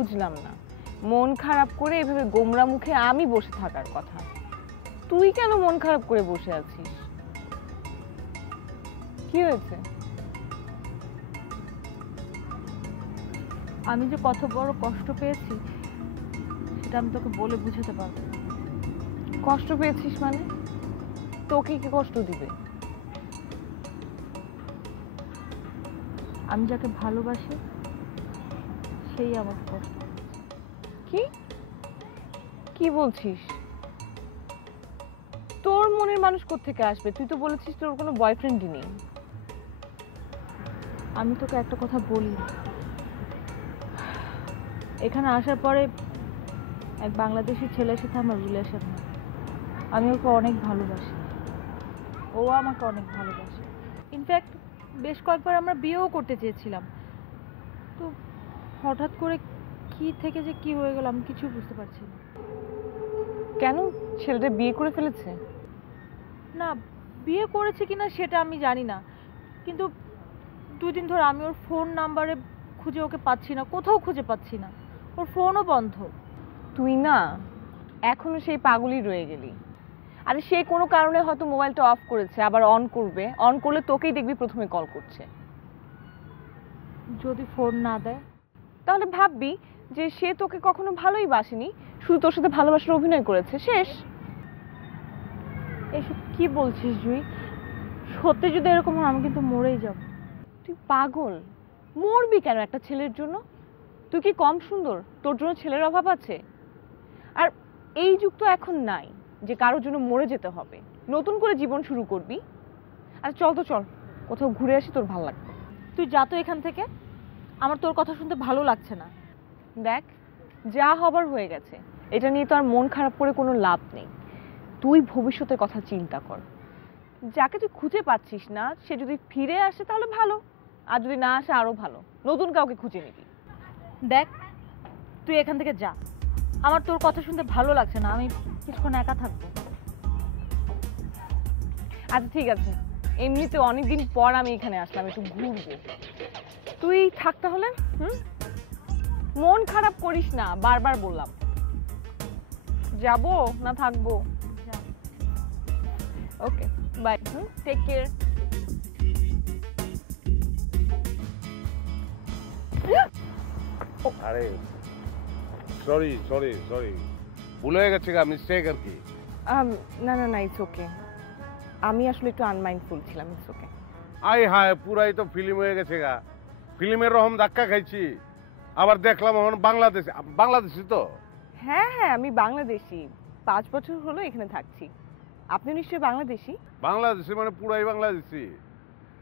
বুঝলাম না, মন খারাপ করে এভাবে গোমরা মুখে আমি বসে থাকার কথা, তুই কেন মন খারাপ করে বসে আছিস? কি হয়েছে? আমি যে কত বড় কষ্ট পেয়েছি সেটা আমি তোকে বলে বুঝাতে পারবো না। কষ্ট পেয়েছিস মানে? তোকে কি কষ্ট দিবে? আমি যাকে ভালোবাসি সেই আমাকে কষ্ট। কি কি বলছিস? তোর মনের মানুষ কোত্থেকে আসবে? তুই তো বলেছিস তোর কোনো বয়ফ্রেন্ডই নেই। আমি তোকে একটা কথা বলি, এখানে আসার পরে এক বাংলাদেশি ছেলের সাথে আমার রিলেশন হয়। আমি ওকে অনেক ভালোবাসি, ও আমাকে অনেক ভালোবাসে। ইনফ্যাক্ট বেশ কয়েকবার আমরা বিয়েও করতে চেয়েছিলাম, তো হঠাৎ করে কি থেকে যে কি হয়ে গেল আমি কিছু বুঝতে পারছি না। কেন, ছেলেটা বিয়ে করে ফেলেছে? না, বিয়ে করেছে কিনা সেটা আমি জানি না, কিন্তু 2 দিন ধরে আমি ওর ফোন নাম্বারে খুঁজে ওকে পাচ্ছি না, কোথাও খুঁজে পাচ্ছি না, ওর ফোনও বন্ধ। তুই না এখনো সেই পাগলই রয়ে গেলি। আরে সে কোনো কারণে হয়তো মোবাইলটা অফ করেছে, আবার অন করবে, অন করলে তোকেই দেখবি প্রথমে কল করছে। যদি ফোন না দেয় তাহলে ভাববি যে সে তোকে কখনো ভালোই বাসেনি, শুধু তোর সাথে ভালোবাসার অভিনয় করেছে, শেষ। এসব কি বলছিস জুই? সত্যি যদি এরকম হয় আমি কিন্তু মরেই যাব। তুই পাগল? মরবি কেন একটা ছেলের জন্য? তুই কি কম সুন্দর? তোর জন্য ছেলের অভাব আছে? আর এই যুগ তো এখন নাই যে কারোর জন্য মরে যেতে হবে, নতুন করে জীবন শুরু করবি। আর চল তো, চল কোথাও ঘুরে আসি, তোর ভালো লাগবে। তুই যা তো এখান থেকে, আমার তোর কথা শুনতে ভালো লাগছে না। দেখ, যা হবার হয়ে গেছে, এটা নিয়ে তো আর মন খারাপ করে কোনো লাভ নেই। তুই ভবিষ্যতের কথা চিন্তা কর। যাকে তুই খুঁজে পাচ্ছিস না সে যদি ফিরে আসে তাহলে ভালো, আর যদি না আসে আরো ভালো, নতুন কাউকে খুঁজে নিবি। দেখ, তুই এখান থেকে যা, আমার তোর কথা শুনতে ভালো লাগছে না, আমি কিছুক্ষণ একা থাকবো। আচ্ছা ঠিক আছে, এমনিতে অনেকদিন পর আমি এখানে আসলাম, একটু ঘুরবো। তুই থাক তাহলে। মন খারাপ করিস না, বারবার বললাম। যাবো না থাকবো? ওকে, বাই, টেক কেয়ার। আরে সরি সরি সরি, ভুল হয়ে গেছে, মিস্টেক আর কি। না না না, ইটস ওকে। আমি আসলে একটু আনমাইন্ডফুল ছিলাম, ইটস ওকে। আই হায়, পুরাই তো ফিল্ম হয়ে গেছে গা। ফিল্মের রকম ধাক্কা খাইছি, আবার দেখলাম এখন বাংলাদেশে। বাংলাদেশি তো? হ্যাঁ হ্যাঁ, আমি বাংলাদেশি, 5 বছর হলো এখানে থাকছি। আপনি নিশ্চয়ই বাংলাদেশি? বাংলাদেশি মানে পুরাই বাংলাদেশি,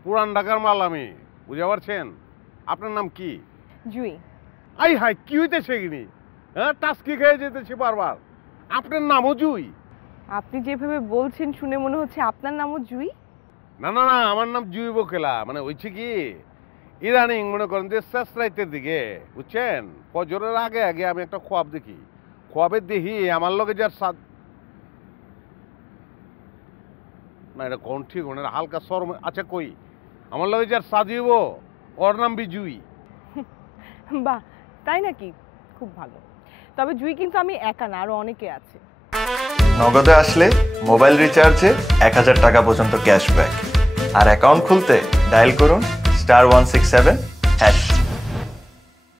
পুরান ঢাকার মাল আমি, বুঝতে পারছেন? আপনার নাম কি? জুই। আই হায়, কি হইতেছে গিনি? হ্যাঁ, টাস্কি খেয়ে যেতেছি বারবার। আপনার নামও জুই? আপনি যেভাবে বলছেন শুনে মনে হচ্ছে আপনার নামও জুই। না না না, আমার নাম জুই বকেলা। মানে হচ্ছে কি, ইদানিং মনে করেন যে শেষ রাইতের দিকে, বুঝছেন, ফজরের আগে আগে আমি একটা খোয়াব দেখি। খোয়াবে দেখি আমার লগে যার সাদ, না এটা কোন ঠিক ওনার হালকা শরম। আচ্ছা কই, আমার লগে যার সাজিব ওর নাম বিজুই। বাহ, তাই নাকি? খুব ভালো। তবে জুই কিন্তু আমি একা না, আরো অনেকে আছে। নগদে আসলে মোবাইল রিচার্জে 1000 টাকা পর্যন্ত ক্যাশব্যাক, আর অ্যাকাউন্ট খুলতে ডায়াল করুন *167#।